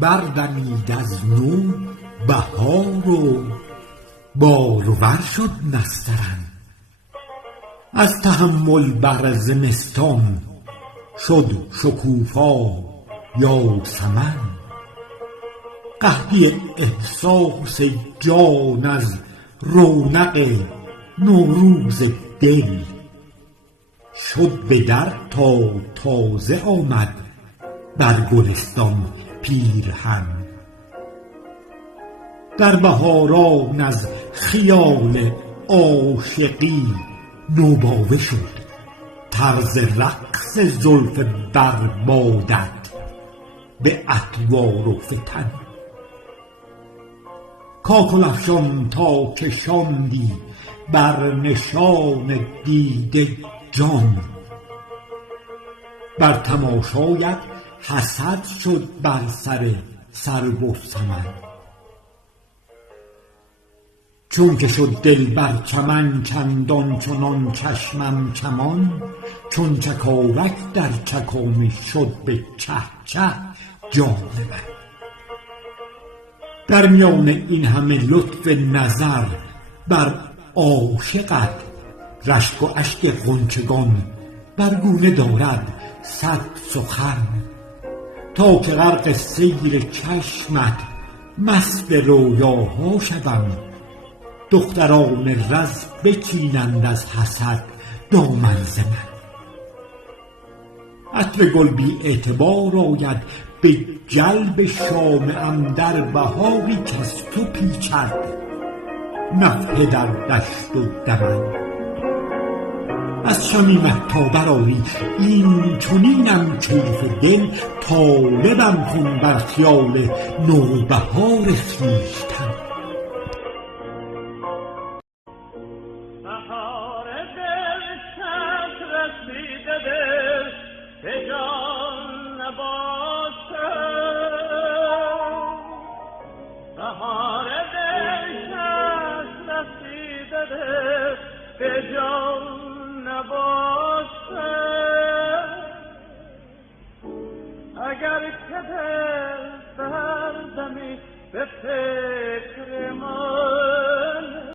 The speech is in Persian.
بردمید از نو بهار و بارور شد نسترن. از تحمل بر زمستان شد شکوفا یاسمن. قحطی احساس جان از رونق نوروز دل شد به در تا تازه آمد بر گلستان پیرهن. در بهاران از خیال عاشقی نوباوه شد طرز رقص زلف بربادت به اطوار و فتن. کاکل افشان تا که شاندی بر نشان دیده جان. بر تماشایت حسد شد بر سر سرو و سمن. چون که شد دل بر چمن چندان چنان چشمم چمان. چون چکاوک در چکامی شد به چه چه جان من. در میان این همه لطف نظر بر عاشقت رشک و اشک غنچگان بر گونه دارد صد سخن. تا که غرق سیر چشمت مست رویاها شوم. دختران رز بچینند از حسد دامن ز من. عطر گل بی اعتبار آید به جلب شامه ام در بهاری کز تو پیچد نفحه در دشت و دمن. از شمیمت تا برآری این چنینم کیف دل. طالبم کن بر خیال نوبهار خویشتن. اگر که دل بردمی به